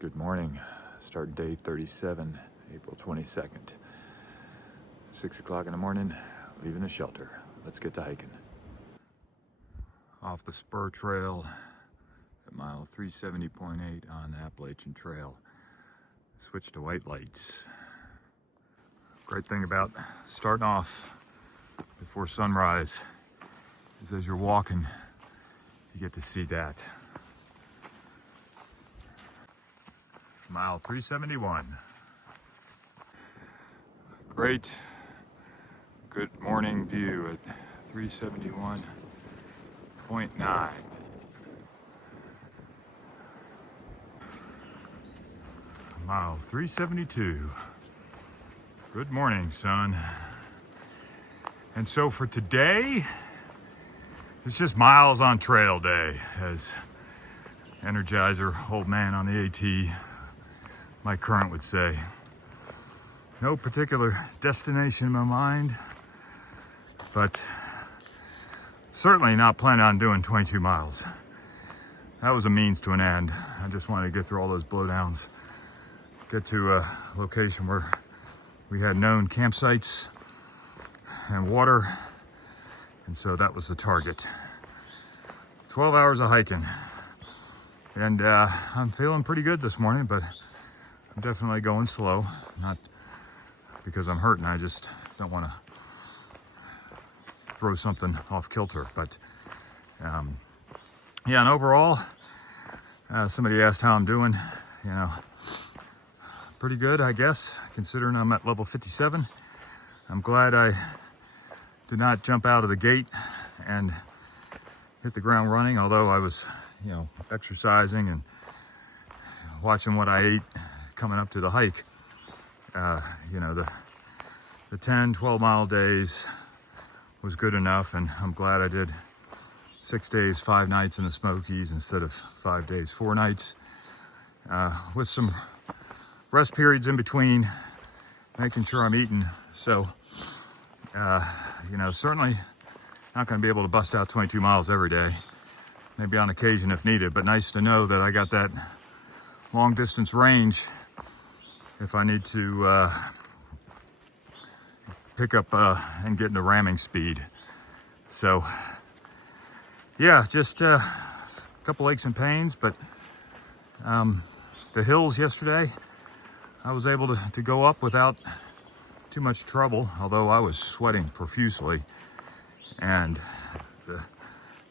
Good morning. Start day 37, April 22nd. 6 o'clock in the morning, leaving the shelter. Let's get to hiking. Off the spur trail at mile 370.8 on the Appalachian Trail. Switch to white lights. Great thing about starting off before sunrise is as you're walking, you get to see that. Mile 371. Great, good morning view at 371.9. Mile 372. Good morning, sun. And so for today, it's just miles on trail day, as Energizer, old man on the AT, Mike Current would say. No particular destination in my mind, but certainly not planning on doing 22 miles. That was a means to an end. I just wanted to get through all those blowdowns, get to a location where we had known campsites and water, and so that was the target. 12 hours of hiking, and I'm feeling pretty good this morning, but I'm definitely going slow. Not because I'm hurting, I just don't want to throw something off kilter. But yeah, and overall, somebody asked how I'm doing. You know, pretty good, I guess, considering I'm at level 57. I'm glad I did not jump out of the gate and hit the ground running, although I was, exercising and watching what I ate coming up to the hike. The 10, 12 mile days was good enough, and I'm glad I did 6 days, 5 nights in the Smokies instead of 5 days, 4 nights, with some rest periods in between, making sure I'm eating. So, certainly not going to be able to bust out 22 miles every day, maybe on occasion if needed, but nice to know that I got that long distance range if I need to pick up and get into ramming speed. So yeah, just a couple aches and pains, but the hills yesterday I was able to go up without too much trouble, although I was sweating profusely, and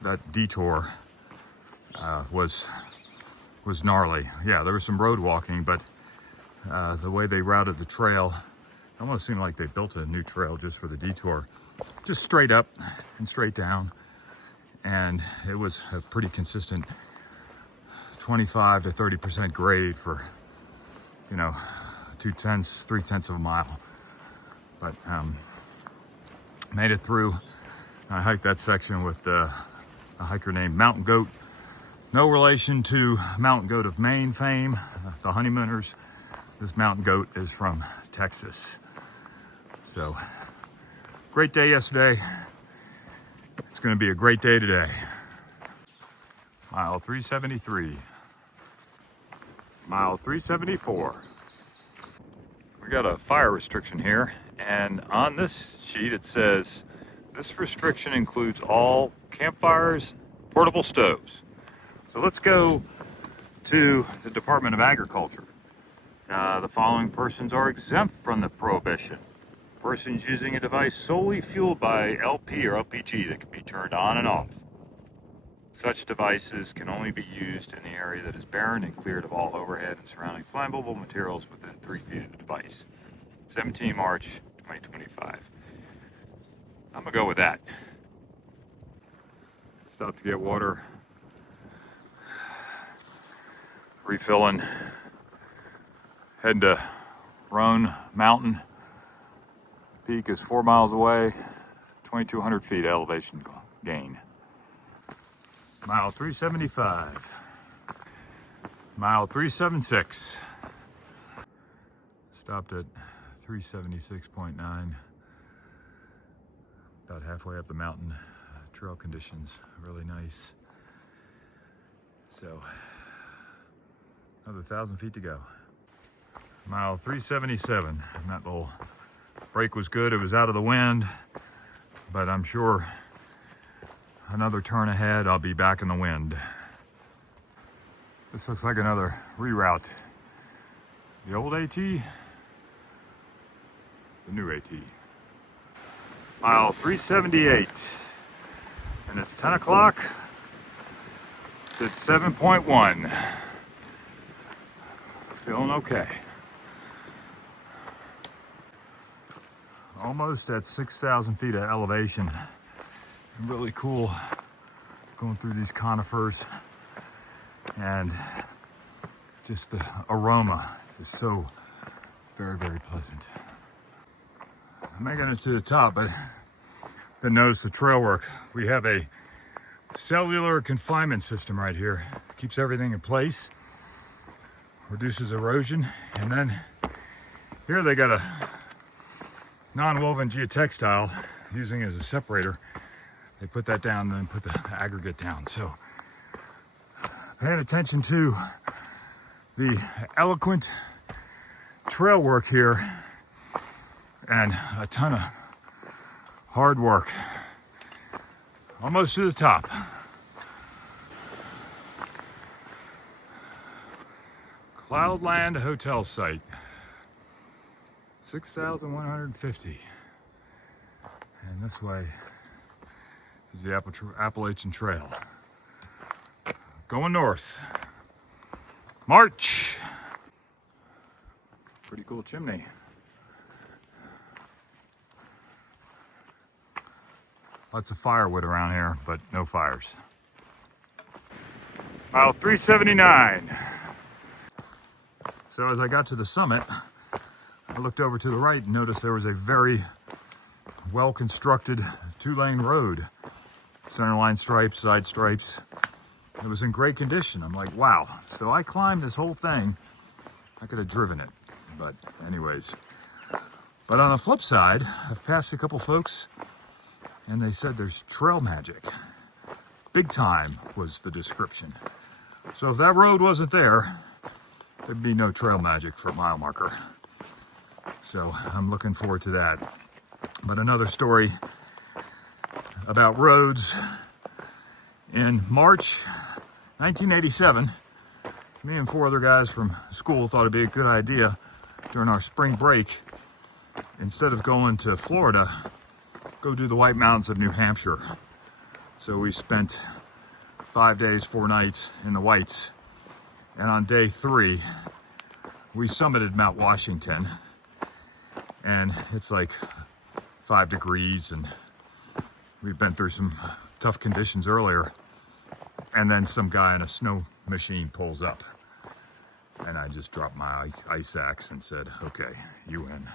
that detour was gnarly. Yeah, there was some road walking, but the way they routed the trail, it almost seemed like they built a new trail just for the detour, just straight up and straight down. And it was a pretty consistent 25 to 30% grade for, 3/10 of a mile. But made it through. I hiked that section with a hiker named Mountain Goat. No relation to Mountain Goat of Maine fame, the honeymooners. This Mountain Goat is from Texas. So, great day yesterday. It's going to be a great day today. Mile 373. Mile 374. We got a fire restriction here, and on this sheet it says, this restriction includes all campfires, portable stoves. So let's go to the Department of Agriculture. The following persons are exempt from the prohibition. Persons using a device solely fueled by LP or LPG that can be turned on and off. Such devices can only be used in the area that is barren and cleared of all overhead and surrounding flammable materials within 3 feet of the device. 17 March 2025. I'm gonna go with that. Stop to get water. Refilling. Heading to Roan Mountain. Peak is 4 miles away. 2,200 feet elevation gain. Mile 375. Mile 376. Stopped at 376.9. About halfway up the mountain. Trail conditions really nice. So Another 1,000 feet to go. Mile 377. And that little break was good. It was out of the wind, but I'm sure another turn ahead, I'll be back in the wind. This looks like another reroute. The old AT, the new AT. Mile 378. And it's 10 o'clock. It's 7.1. Feeling okay. Almost at 6,000 feet of elevation. Really cool going through these conifers, and just the aroma is so very, very pleasant. I'm making it to the top, but then notice the trail work. We have a cellular confinement system right here. Keeps everything in place, reduces erosion, and then here they got a non-woven geotextile using as a separator. They put that down and then put the aggregate down. So paying attention to the eloquent trail work here and a ton of hard work. Almost to the top. Cloudland Hotel site. 6,150. And this way is the Appalachian Trail. Going north. March. Pretty cool chimney. Lots of firewood around here, but no fires. Mile 379. So as I got to the summit, I looked over to the right and noticed there was a very well-constructed 2-lane road. Centerline stripes, side stripes. It was in great condition. I'm like, wow. So I climbed this whole thing. I could have driven it, but anyways. But on the flip side, I've passed a couple folks and they said there's trail magic. Big time was the description. So if that road wasn't there, there'd be no trail magic for a mile marker. So I'm looking forward to that. But another story about roads. In March 1987, me and 4 other guys from school thought it'd be a good idea during our spring break, instead of going to Florida, go do the White Mountains of New Hampshire. So we spent 5 days, 4 nights in the Whites. And on day 3, we summited Mount Washington. And it's like 5 degrees, and we've been through some tough conditions earlier. And then some guy in a snow machine pulls up. And I just dropped my ice axe and said, okay, you win.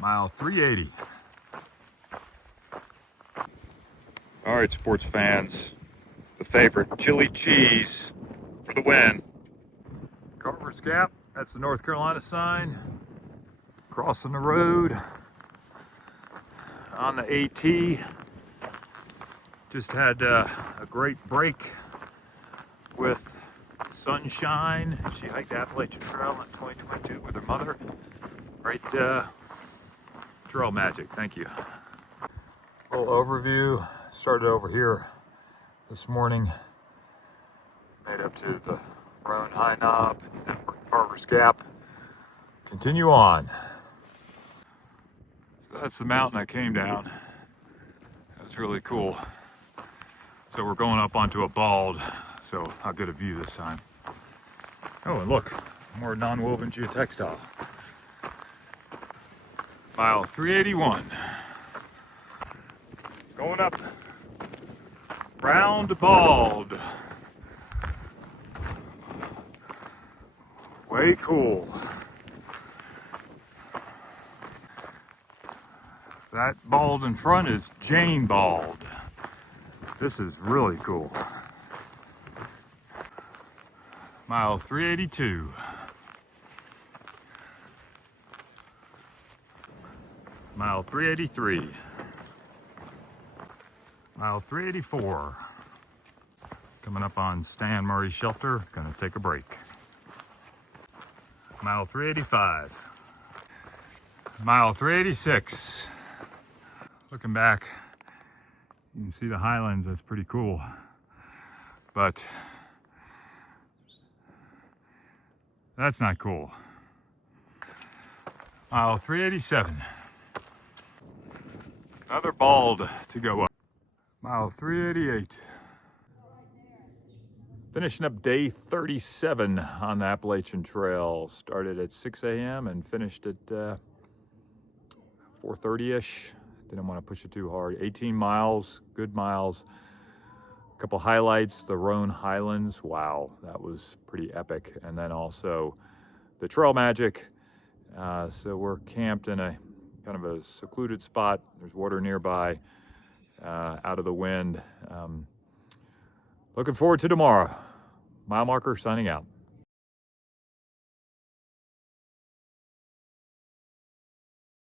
Mile 380. All right, sports fans, the favorite, chili cheese for the win. Carver's Gap, that's the North Carolina sign. Crossing the road on the AT. Just had a great break with Sunshine. She hiked the Appalachian Trail in 2022 with her mother. Great trail magic, thank you. Little overview, started over here this morning. Made up to the Roan High Knob and Carver's Gap. Continue on. So that's the mountain I came down. That was really cool. So we're going up onto a bald, so I'll get a view this time. Oh, and look, more non-woven geotextile. Mile 381. Going up. Round bald. Way cool. That bald in front is Jane Bald. This is really cool. Mile 382. Mile 383. Mile 384. Coming up on Stan Murray Shelter, gonna take a break. Mile 385. Mile 386. Looking back, you can see the highlands, that's pretty cool. But that's not cool. Mile 387. Another bald to go up. Mile 388. Finishing up day 37 on the Appalachian Trail. Started at 6 a.m. and finished at 4:30-ish. Didn't want to push it too hard. 18 miles, good miles. A couple highlights, the Roan Highlands. Wow, that was pretty epic. And then also the Trail Magic. So we're camped in a kind of a secluded spot. There's water nearby, out of the wind. Looking forward to tomorrow. Mile marker signing out.